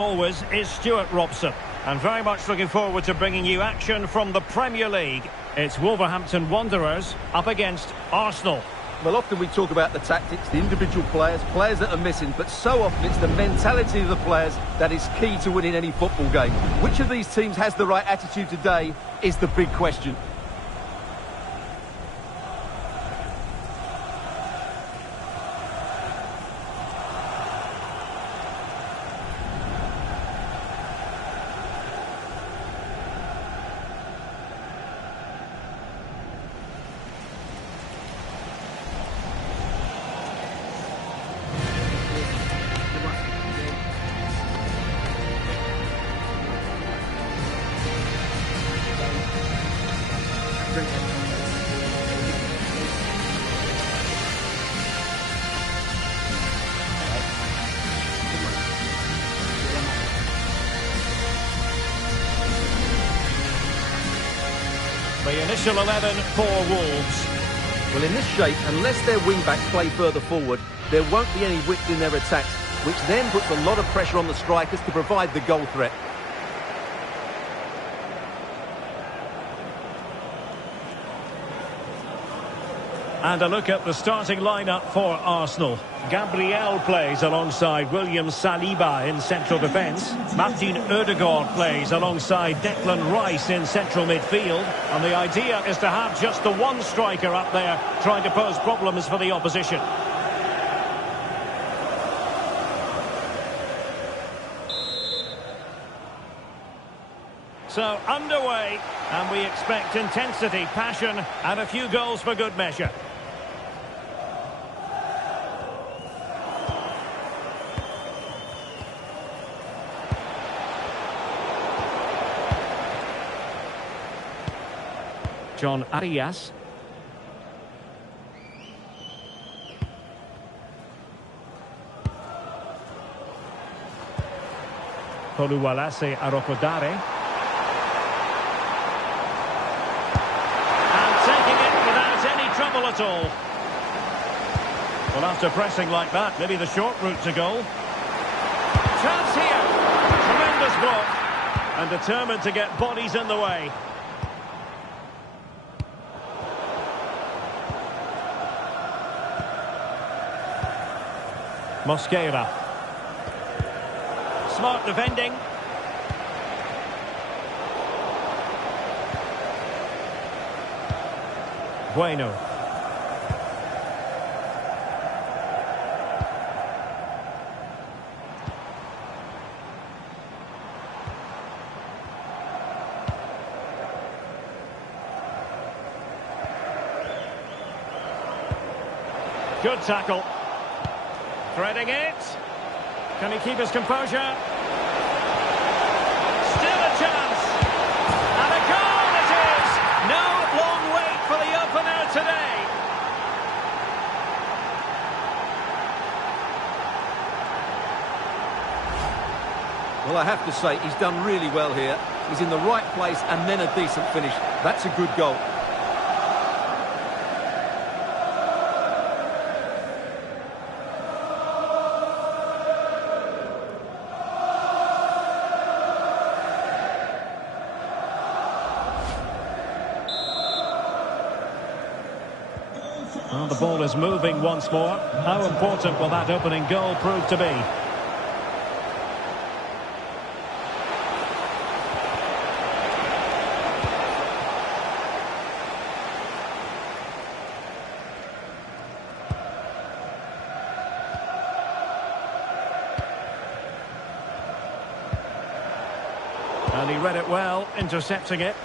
Always is Stuart Robson, and very much looking forward to bringing you action from the Premier League. It's Wolverhampton Wanderers up against Arsenal. Well, often we talk about the tactics, the individual players that are missing, but so often it's the mentality of the players that is key to winning any football game. Which of these teams has the right attitude today is the big question. The initial 11 for Wolves. Well, in this shape, unless their wing-backs play further forward, there won't be any width in their attacks, which then puts a lot of pressure on the strikers to provide the goal threat. And a look at the starting lineup for Arsenal. Gabriel plays alongside William Saliba in central defence. Martin Odegaard plays alongside Declan Rice in central midfield. And the idea is to have just the one striker up there trying to pose problems for the opposition. So underway, and we expect intensity, passion, and a few goals for good measure. John Arias. Oluwalase Arokodare. And taking it without any trouble at all. Well, after pressing like that, maybe the short route to goal. Chance here. Tremendous block. And determined to get bodies in the way. Mosquera. Smart defending. Bueno. Good tackle. Threading it. Can he keep his composure? Still a chance. And a goal it is. No long wait for the opener today. Well, I have to say, he's done really well here. He's in the right place and then a decent finish. That's a good goal. Well, the ball is moving once more. How important will that opening goal prove to be? And he read it well, intercepting it.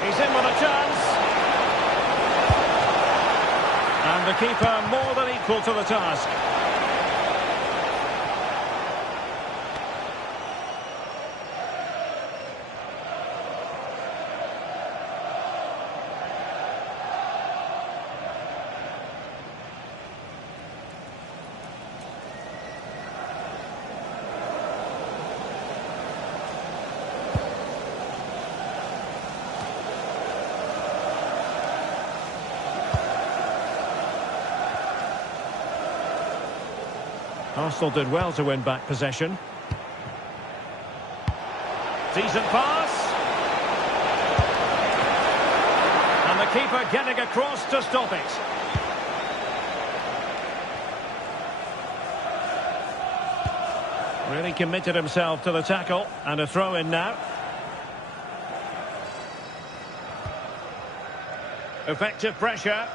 He's in with a chance. And the keeper more than equal to the task. Arsenal did well to win back possession. Decent pass. And the keeper getting across to stop it. Really committed himself to the tackle. And a throw in now. Effective pressure.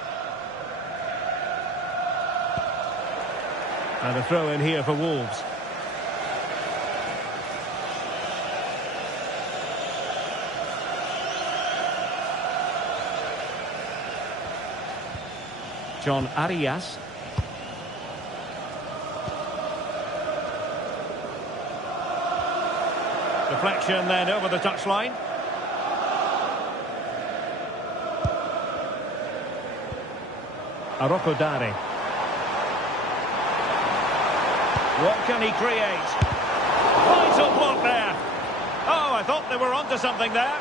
And a throw in here for Wolves. John Arias. Deflection then over the touchline. Arokodare. What can he create? Vital block there. Oh, I thought they were onto something there.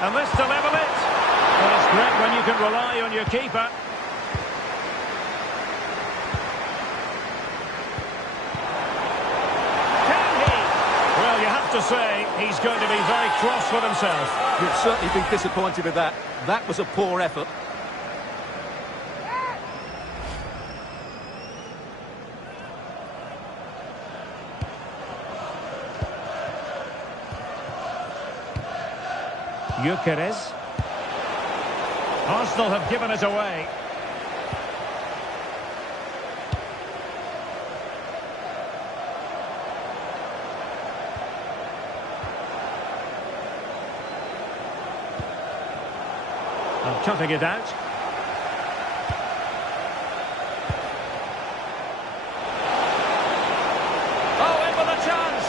And this to level it. Well, it's great when you can rely on your keeper. Can he? Well, you have to say he's going to be very cross with himself. You'd certainly be disappointed with that. That was a poor effort. Gyökeres. Arsenal have given it away. And cutting it out. Oh, in with a chance.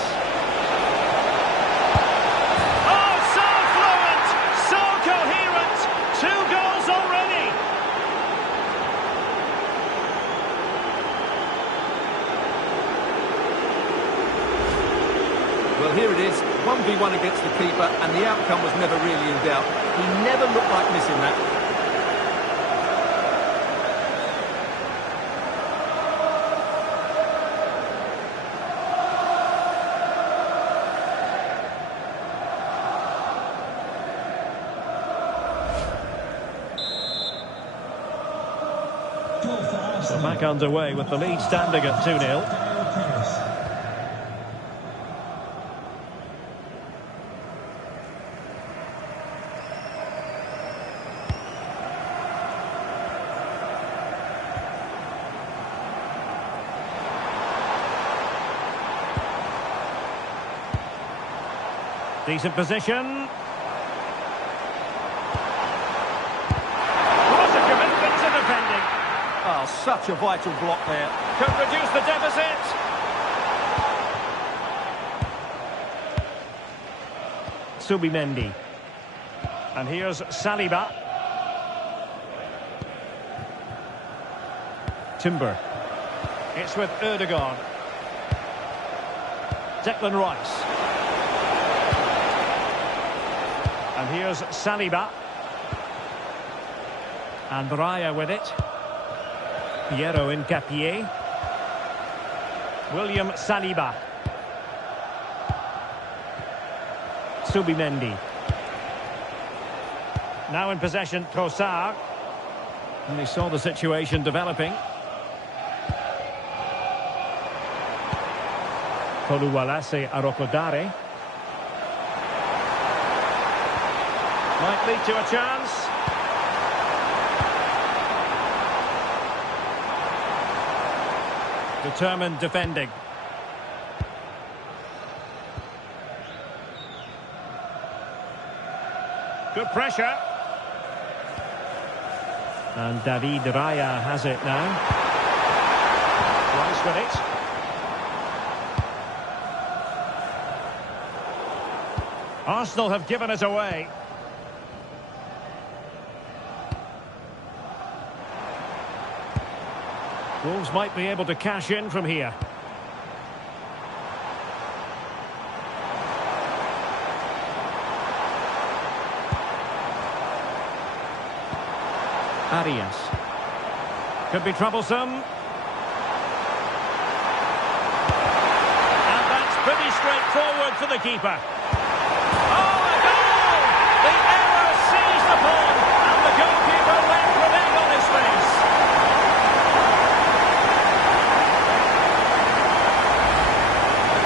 Well, here it is, 1v1 against the keeper, and the outcome was never really in doubt. He never looked like missing that. So back underway with the lead standing at 2-0. Decent position. What a commitment to defending. Oh, such a vital block there. Could reduce the deficit. Subimendi. And here's Saliba. Timber. It's with Ødegaard. Declan Rice. And here's Saliba. And Raya with it. Piero Hincapié. William Saliba. Subimendi. Now in possession, Trossard. And he saw the situation developing. Oluwalase Arokodare. Might lead to a chance. Determined defending. Good pressure. And David Raya has it now. Rice with it. Arsenal have given it away. Wolves might be able to cash in from here. Arias. Could be troublesome. good for the keeper. Oh, a goal! The error seized upon, and the goalkeeper left with egg on his face.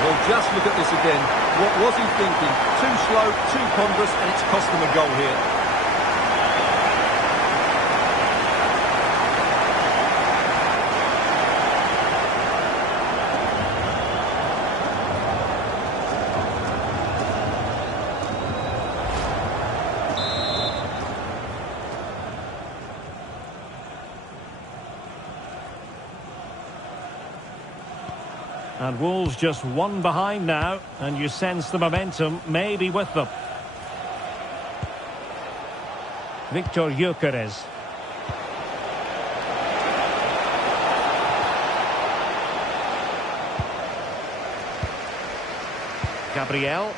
Well, just look at this again. What was he thinking? Too slow, too ponderous, and it's cost them a goal here. And Wolves just one behind now, and you sense the momentum may be with them. Victor Gyökeres. Gabriel.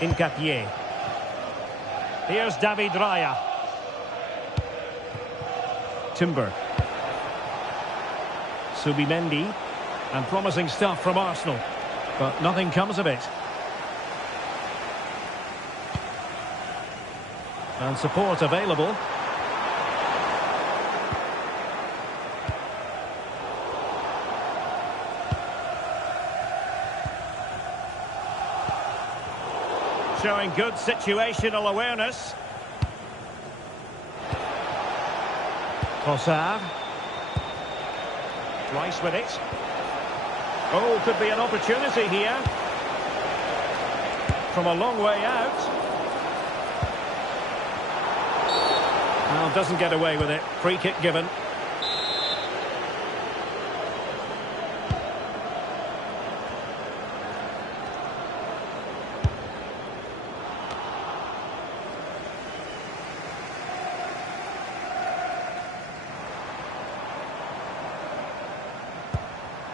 Incapié. Here's David Raya. Timber. Subimendi, and promising stuff from Arsenal, but nothing comes of it. And support available. Showing good situational awareness. Trossard. Rice with it. Oh, could be an opportunity here. From a long way out. Well, doesn't get away with it. Free kick given.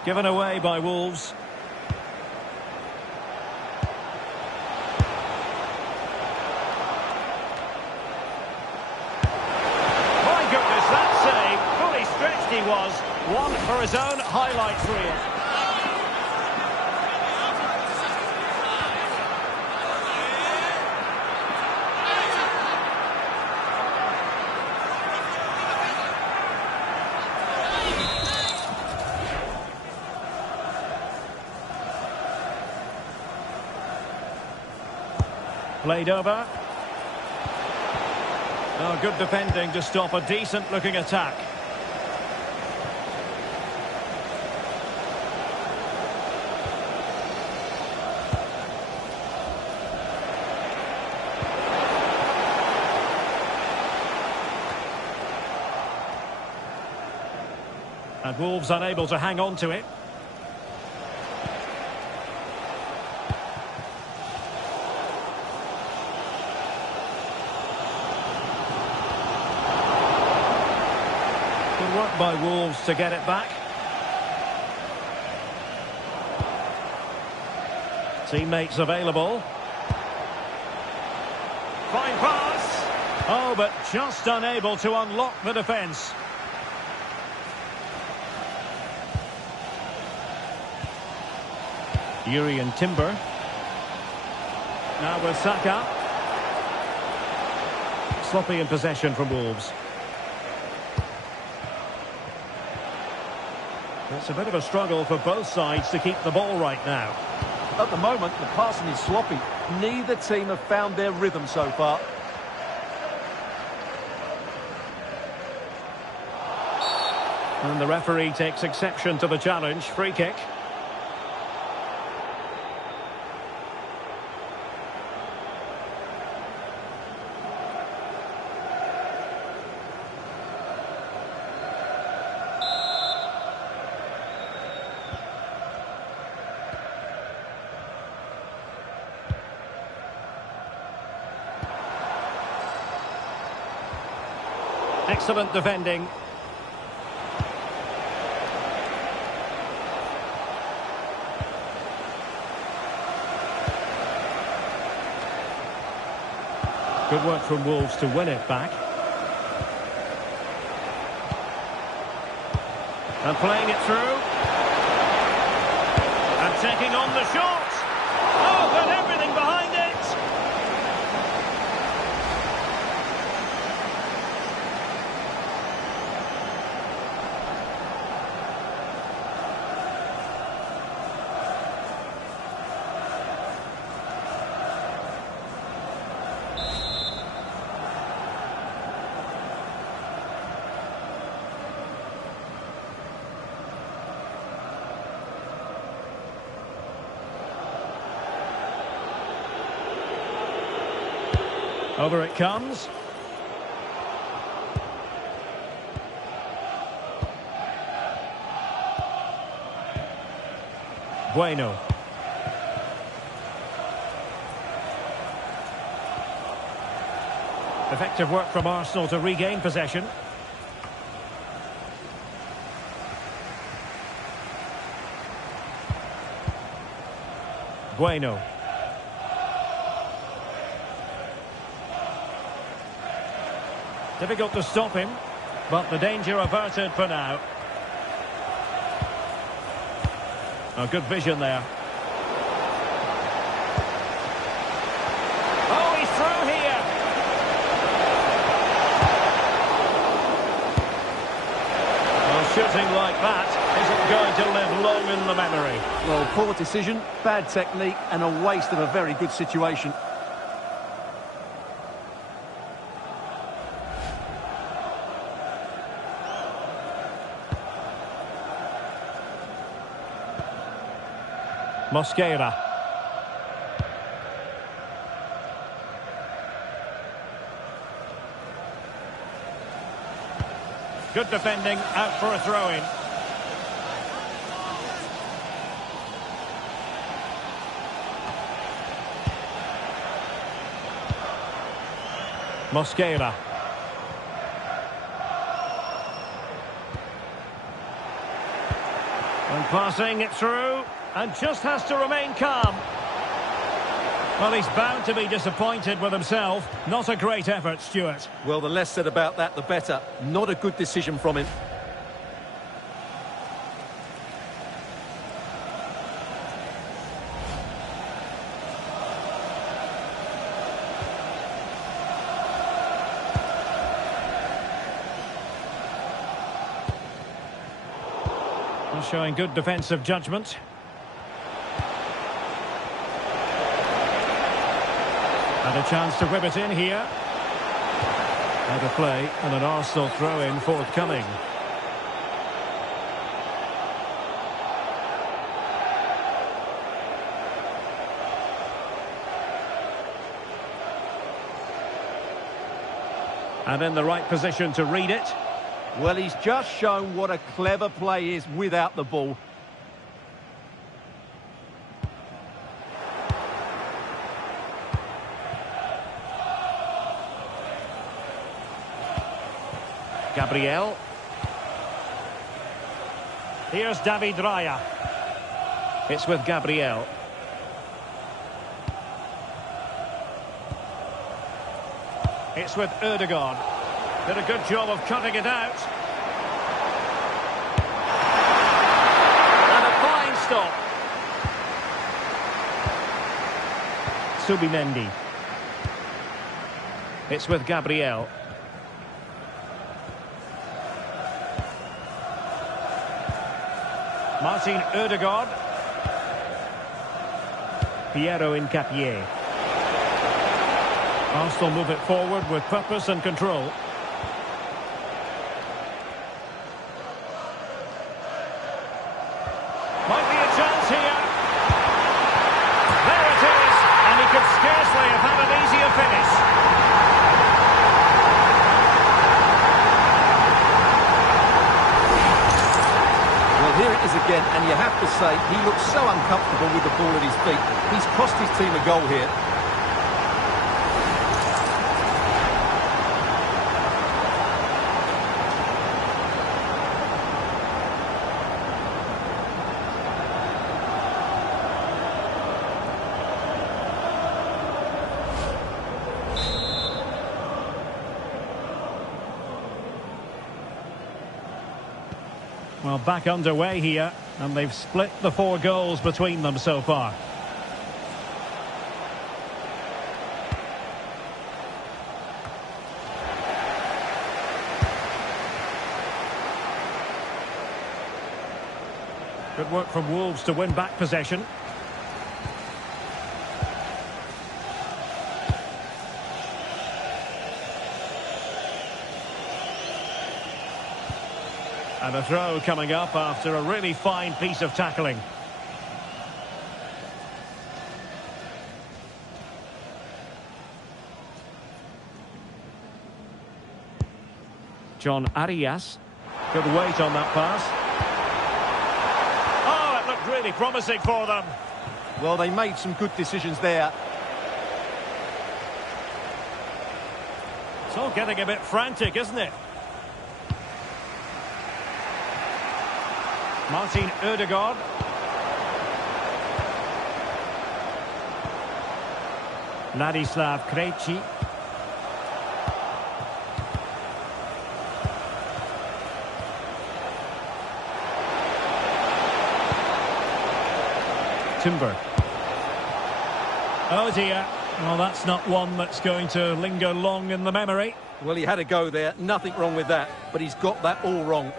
Given away by Wolves. My goodness, that save. Fully stretched he was. One for his own highlights reel. Played over. Oh, good defending to stop a decent-looking attack. And Wolves unable to hang on to it. Work by Wolves to get it back. Teammates available. Fine pass. Oh, but just unable to unlock the defence. Yuri and Timber. Now with Saka. Sloppy in possession from Wolves. It's a bit of a struggle for both sides to keep the ball right now. At the moment, the passing is sloppy. Neither team have found their rhythm so far. And the referee takes exception to the challenge. Free kick. Excellent defending. Good work from Wolves to win it back. And playing it through. taking on the shot. Oh, got everything behind it. Over it comes. Bueno. Effective work from Arsenal to regain possession. Bueno. Difficult to stop him, but the danger averted for now. A good vision there. Oh, he's through here. Well, shooting like that isn't going to live long in the memory. Well, poor decision, bad technique, and a waste of a very good situation. Mosquera. Good defending, out for a throw-in. Mosquera. And passing it through. And just has to remain calm. Well, he's bound to be disappointed with himself. Not a great effort, Stuart. Well, the less said about that, the better. Not a good decision from him. He's showing good defensive judgment. And a chance to whip it in here. Out of play, and an Arsenal throw-in forthcoming. And in the right position to read it. Well, he's just shown what a clever play is without the ball. Gabriel. Here's David Raya. It's with Gabriel. It's with Ødegaard. Did a good job of cutting it out. And a fine stop. Subimendi. It's with Gabriel. Martin Ødegaard. Piero Incapié. Arsenal move it forward with purpose and control. Might be a chance here. There it is, and he could scarcely have had an easier finish. Well, here it is again, and you have to say, he looks so uncomfortable with the ball at his feet. He's cost his team a goal here. Well, back underway here. And they've split the 4 goals between them so far. Good work from Wolves to win back possession. And a throw coming up after a really fine piece of tackling. John Arias. Good weight on that pass. Oh, it looked really promising for them. Well, they made some good decisions there. It's all getting a bit frantic, isn't it? Martin Ødegaard. Ladislav Krejci. Timber. Oh dear. Well, that's not one that's going to linger long in the memory. Well, he had a go there. Nothing wrong with that. But he's got that all wrong.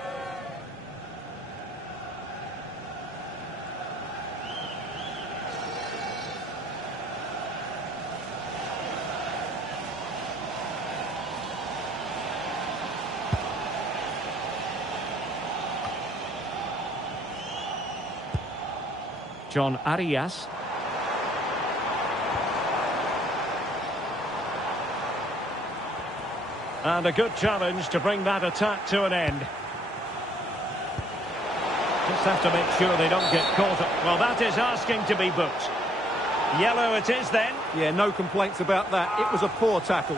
John Arias. And a good challenge to bring that attack to an end. Just have to make sure they don't get caught up. Well, that is asking to be booked. Yellow it is then. Yeah, no complaints about that. It was a poor tackle.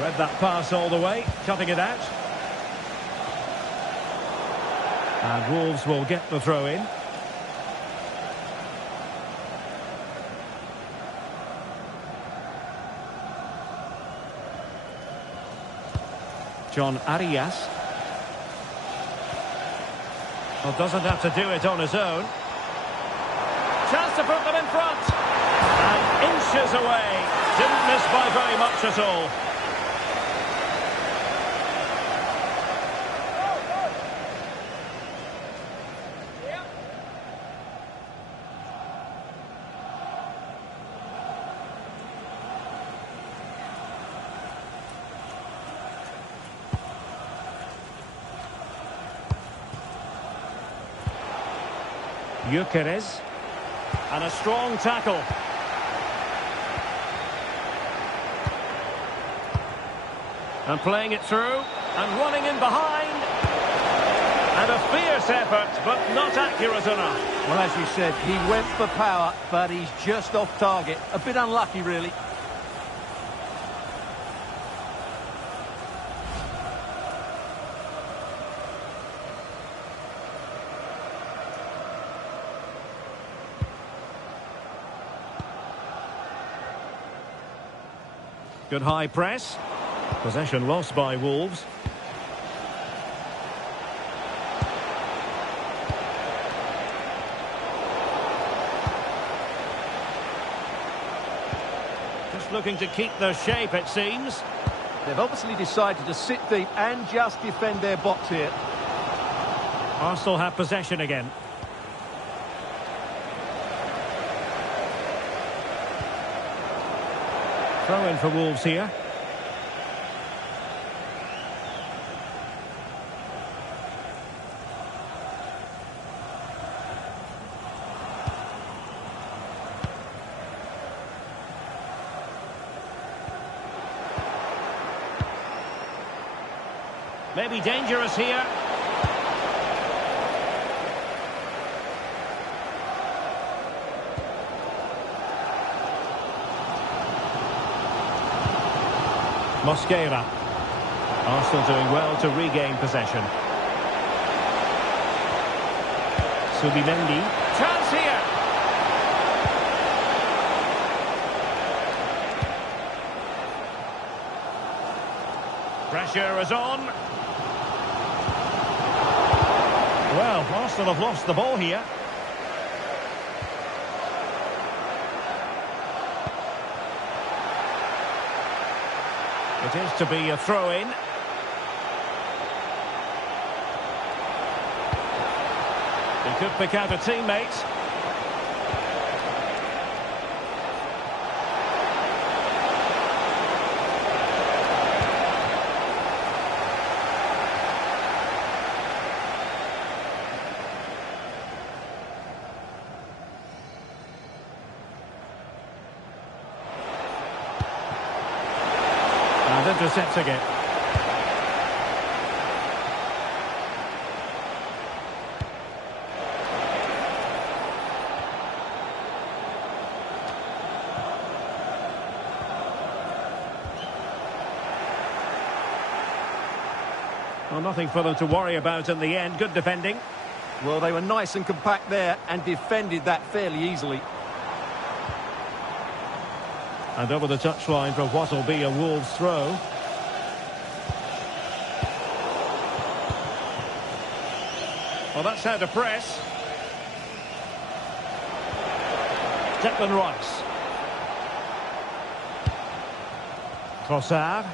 Read that pass all the way, cutting it out. And Wolves will get the throw in. John Arias. Well, doesn't have to do it on his own. Chance to put them in front. And inches away. Didn't miss by very much at all. Gyökeres. And a strong tackle. And playing it through. And running in behind. And a fierce effort, but not accurate enough. Well, as you said, he went for power, but he's just off target. A bit unlucky, really. Good high press. Possession lost by Wolves. Just looking to keep their shape, it seems. They've obviously decided to sit deep and just defend their box here. Arsenal have possession again. Throw in for Wolves here. Maybe dangerous here. Mosquera. Arsenal doing well to regain possession. Subimendi. Chance here. Pressure is on. Well, Arsenal have lost the ball here. It is to be a throw-in. He could pick out a teammate. And intercepting it. Well, nothing for them to worry about in the end. Good defending. Well, they were nice and compact there and defended that fairly easily. And over the touchline for what will be a Wolves throw. Well, that's how to press. Declan Rice. Trossard.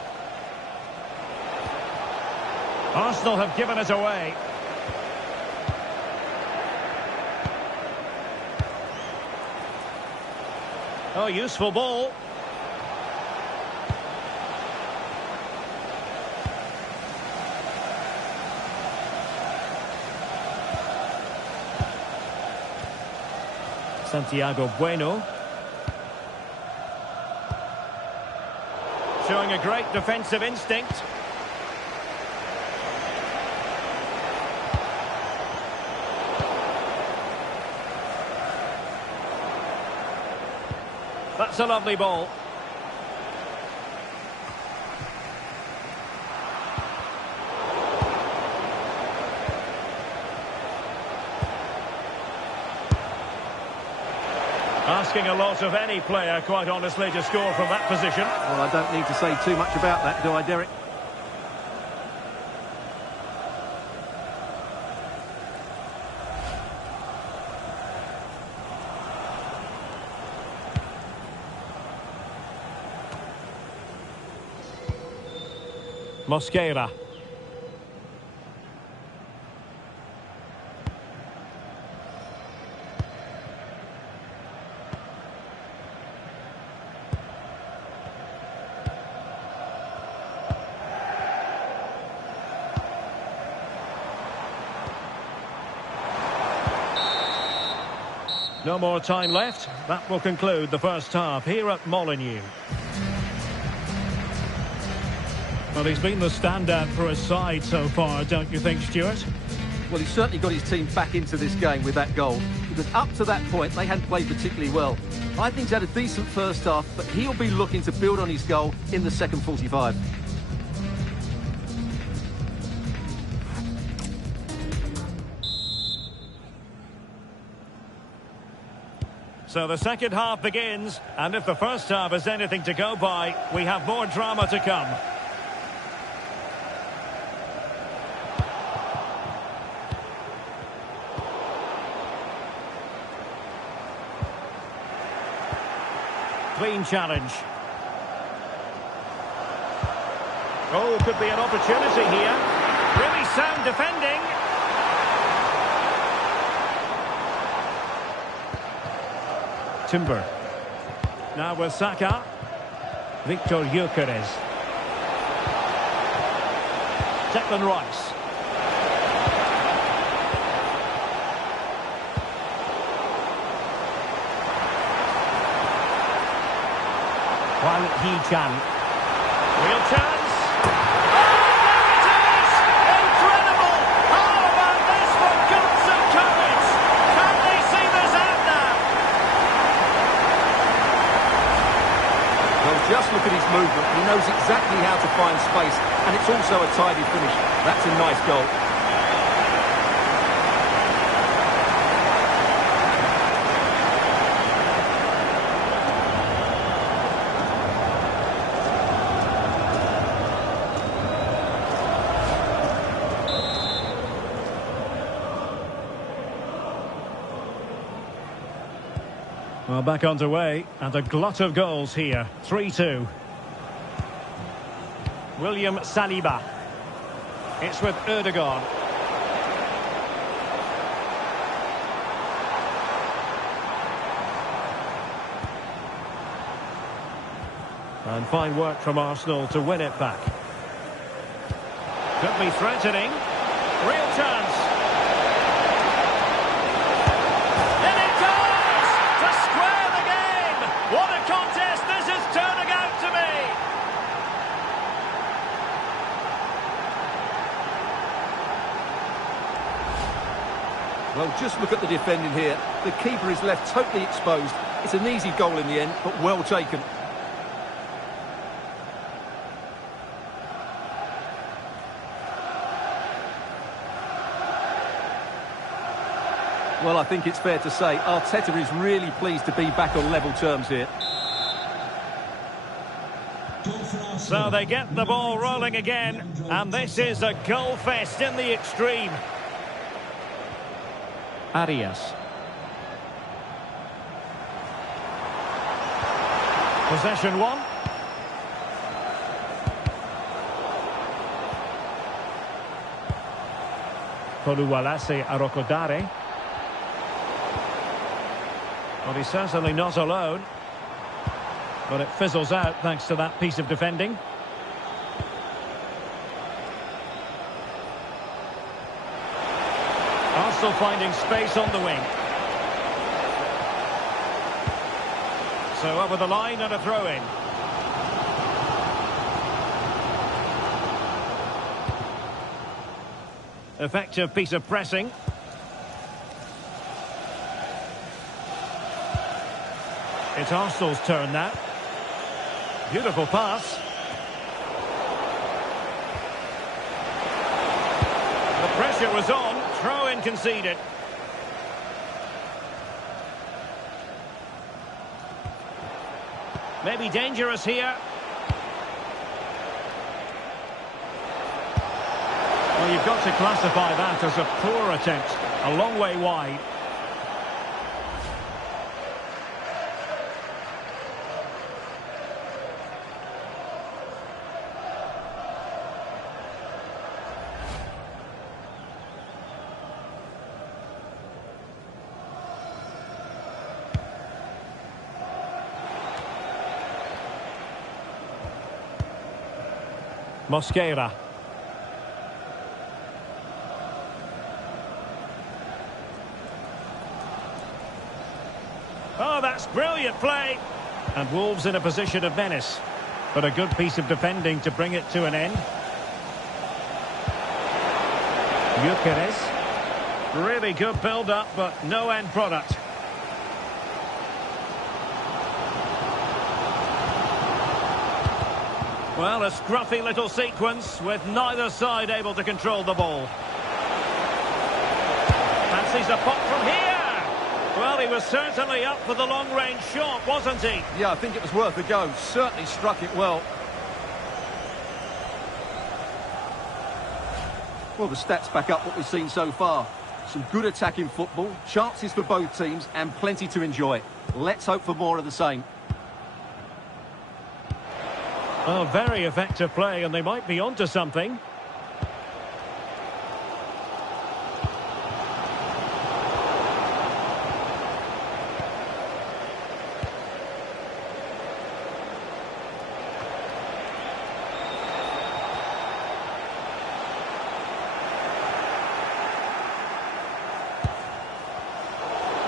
Arsenal have given it away. Oh, useful ball. Santiago Bueno. Showing a great defensive instinct. That's a lovely ball. Asking a lot of any player, quite honestly, to score from that position. Well, I don't need to say too much about that, do I, Derek? Mosquera. No more time left. That will conclude the first half here at Molineux. Well, he's been the standout for his side so far, don't you think, Stuart? Well, he's certainly got his team back into this game with that goal. Because up to that point, they hadn't played particularly well. I think he's had a decent first half, but he'll be looking to build on his goal in the second 45. So the second half begins, and if the first half is anything to go by, we have more drama to come. Clean challenge. Oh, could be an opportunity here. Really sound defending. Timber. Now with Saka. Victor Gyökeres. Declan Rice. Hwang Hee-chan. Real chance. Oh, there it is! Just look at his movement. He knows exactly how to find space, and it's also a tidy finish. That's a nice goal. Well, back underway, and a glut of goals here. 3-2. William Saliba. It's with Ødegaard. And fine work from Arsenal to win it back. Could be threatening. Real chance. And it goes! To square the game! What a contest this is turning out to be! Well, just look at the defending here. The keeper is left totally exposed. It's an easy goal in the end, but well taken. Well, I think it's fair to say Arteta is really pleased to be back on level terms here. So they get the ball rolling again, and this is a goal fest in the extreme. Arias. Possession one. Koluwalase Arokodare. Well, he's certainly not alone. But it fizzles out thanks to that piece of defending. Arsenal finding space on the wing. So over the line and a throw-in. Effective piece of pressing. It's Arsenal's turn now. Beautiful pass. The pressure was on. Throw-in conceded. Maybe dangerous here. Well, you've got to classify that as a poor attempt. A long way wide. Mosquera. Oh, that's brilliant play. And Wolves in a position of menace. But a good piece of defending to bring it to an end. Gyökeres. Really good build-up, but no end product. Well, a scruffy little sequence with neither side able to control the ball. Fancies a pop from here. Well, he was certainly up for the long-range shot, wasn't he? Yeah, I think it was worth a go. Certainly struck it well. Well, the stats back up what we've seen so far. Some good attacking football, chances for both teams, and plenty to enjoy. Let's hope for more of the same. Well, very effective play, and they might be onto something.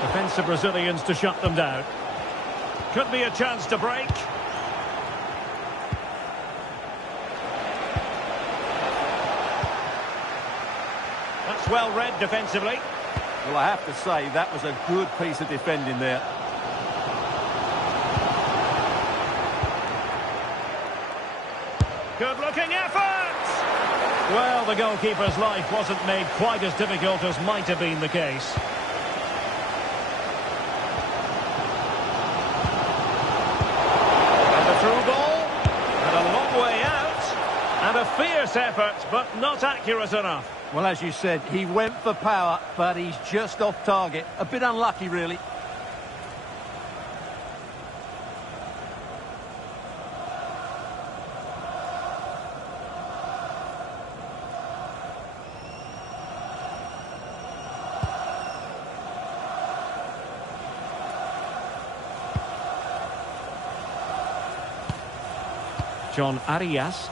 Defensive Brazilians to shut them down. Could be a chance to break. That's well read defensively. Well, I have to say, that was a good piece of defending there. Good-looking effort! Well, the goalkeeper's life wasn't made quite as difficult as might have been the case. And a through ball. And a long way out. And a fierce effort, but not accurate enough. Well, as you said, he went for power, but he's just off target. A bit unlucky, really. John Arias.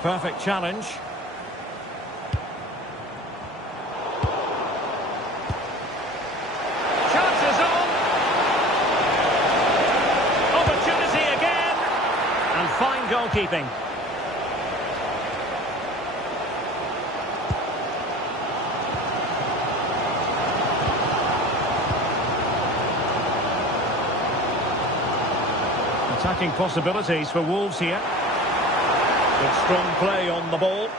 Perfect challenge. Chances on. Opportunity again. And fine goalkeeping. Attacking possibilities for Wolves here. Good strong play on the ball.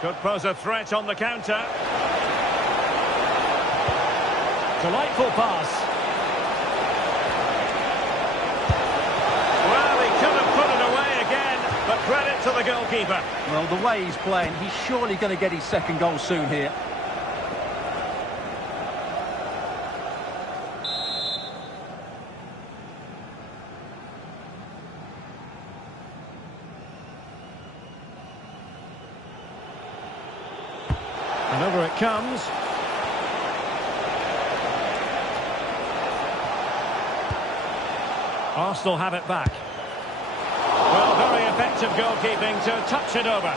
Could pose a threat on the counter. Delightful pass. Well, he could have put it away again, but credit to the goalkeeper. Well, the way he's playing, he's surely going to get his second goal soon here. And over it comes. Arsenal have it back. Well, very effective goalkeeping to touch it over.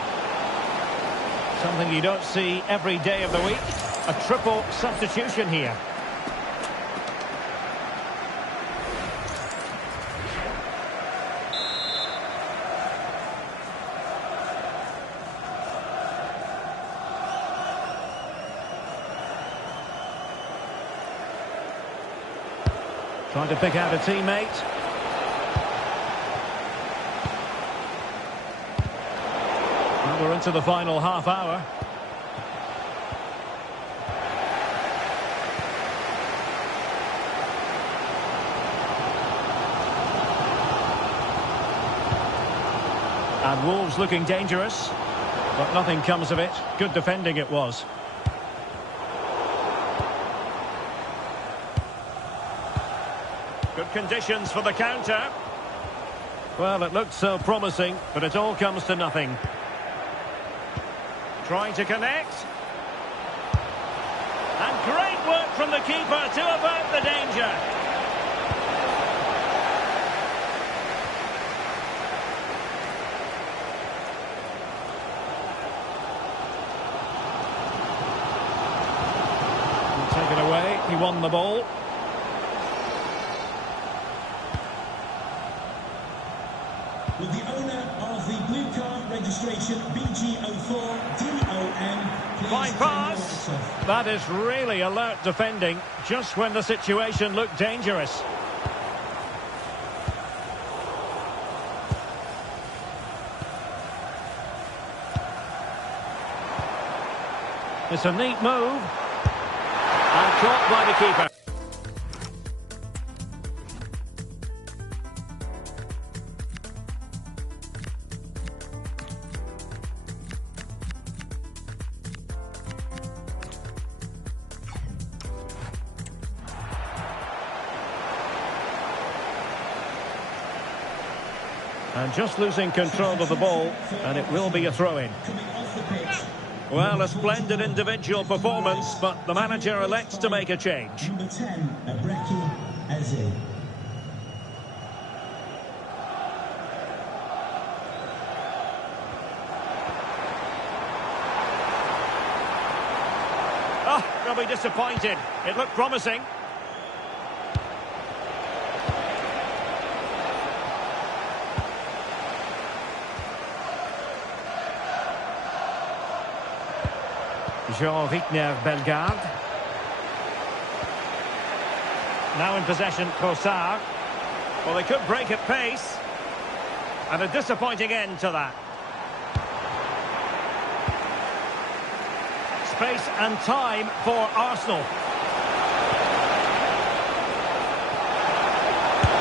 Something you don't see every day of the week. A triple substitution here. Trying to pick out a teammate. Well, we're into the final half hour. And Wolves looking dangerous, but nothing comes of it. Good defending it was. Good conditions for the counter. Well, it looked so promising, but it all comes to nothing. Trying to connect. And great work from the keeper to avert the danger. Taken away, he won the ball. With the owner of the blue card registration BG04DOM, Fine pass. That is really alert defending, just when the situation looked dangerous. It's a neat move. And caught by the keeper. And just losing control of the ball, and it will be a throw-in. Well, a splendid individual performance, but the manager elects to make a change. Number 10, Abreki Eze. Oh, they'll be disappointed. It looked promising. Jean-Victor Bellegarde. Now in possession, Kossar. Well, they could break at pace. And a disappointing end to that. Space and time for Arsenal.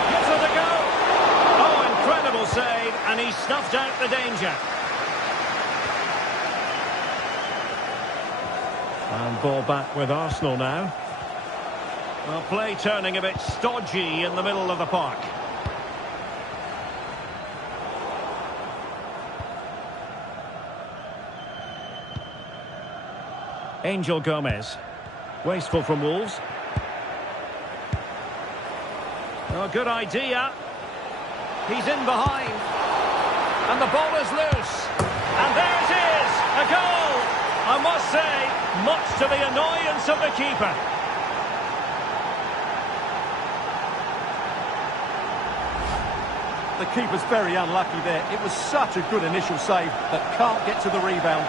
Gives it a go. Oh, incredible save, and he snuffed out the danger. And ball back with Arsenal now. Well, play turning a bit stodgy in the middle of the park. Angel Gomez. Wasteful from Wolves. Oh, good idea. He's in behind. And the ball is loose. And there it is! A goal! I must say, much to the annoyance of the keeper. The keeper's very unlucky there. It was such a good initial save, but can't get to the rebound.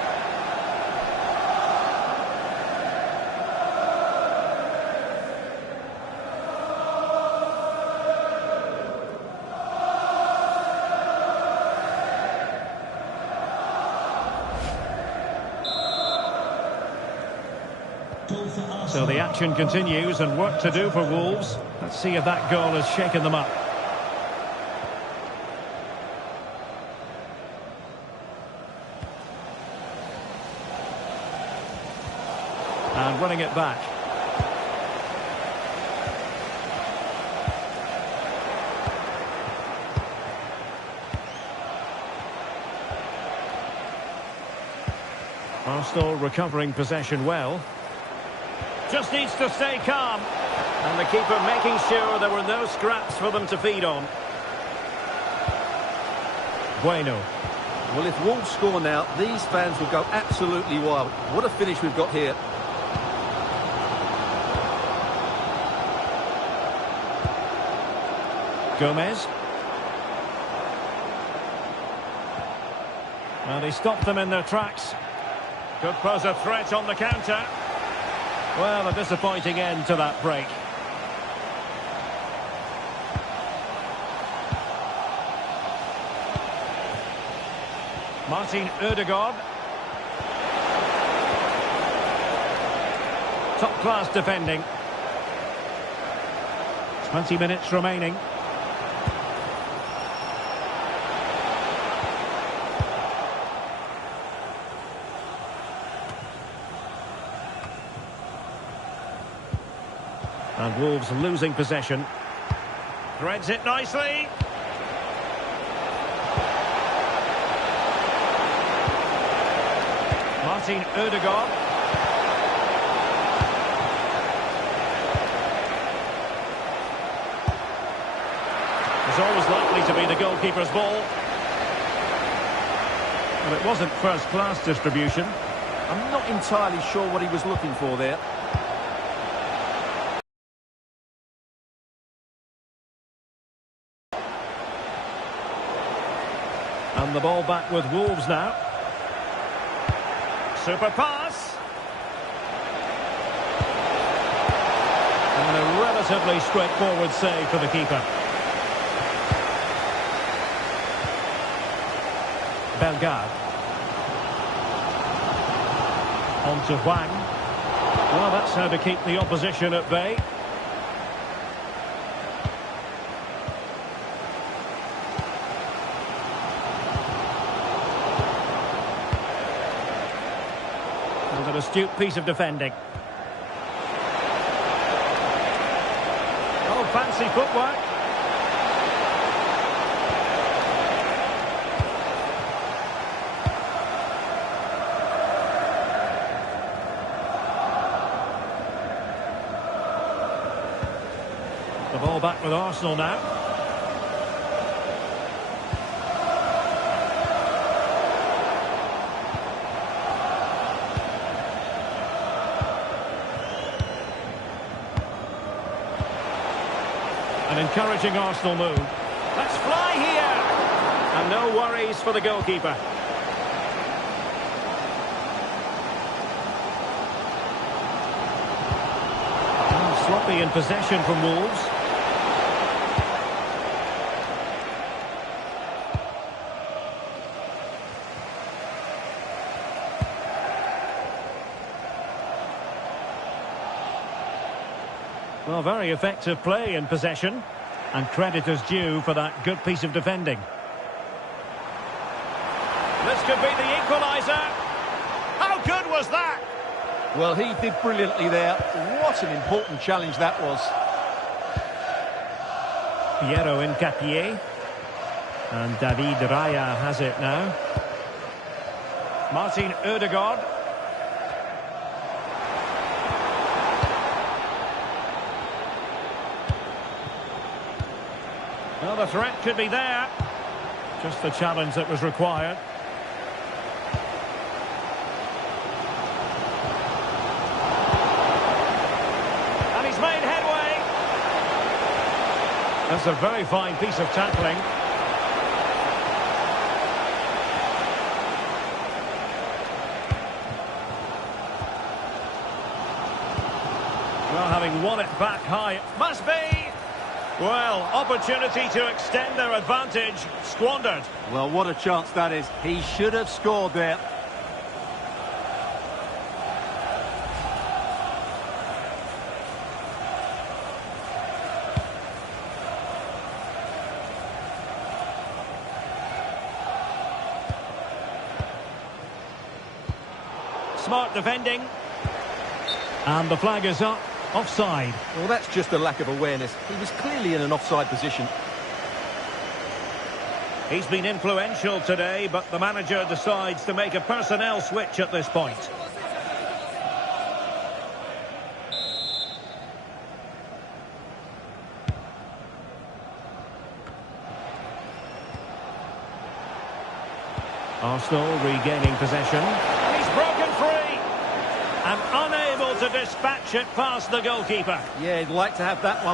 So the action continues and work to do for Wolves. Let's see if that goal has shaken them up. And running it back. Arsenal recovering possession well. Just needs to stay calm. And the keeper making sure there were no scraps for them to feed on. Bueno. Well, if Wolves score now, these fans will go absolutely wild. What a finish we've got here. Gomez. Well, they stopped them in their tracks. Could pose a threat on the counter. Well, a disappointing end to that break. Martin Ødegaard. Top-class defending. 20 minutes remaining. And Wolves losing possession. Threads it nicely. Martin Ødegaard. It's always likely to be the goalkeeper's ball. Well, it wasn't first-class distribution. I'm not entirely sure what he was looking for there. And the ball back with Wolves now. Super pass. And a relatively straightforward save for the keeper. Bellegarde. On to Hwang. Well, that's how to keep the opposition at bay. An astute piece of defending. Oh, fancy footwork. The ball back with Arsenal now. An encouraging Arsenal move. Let's fly here! And no worries for the goalkeeper. Sloppy in possession from Wolves. Well, very effective play in possession. And credit is due for that good piece of defending. This could be the equaliser. How good was that? Well, he did brilliantly there. What an important challenge that was. Piero Hincapié. And David Raya has it now. Martin Ødegaard. Well, the threat could be there. Just the challenge that was required. And he's made headway. That's a very fine piece of tackling. Well, having won it back high, it must be. Well, opportunity to extend their advantage, squandered. Well, what a chance that is. He should have scored there. Smart defending. And the flag is up. Offside. Well, that's just a lack of awareness. He was clearly in an offside position. He's been influential today, but the manager decides to make a personnel switch at this point. Arsenal regaining possession. And he's broken free. And unable to dispatch it past the goalkeeper. Yeah, he'd like to have that one.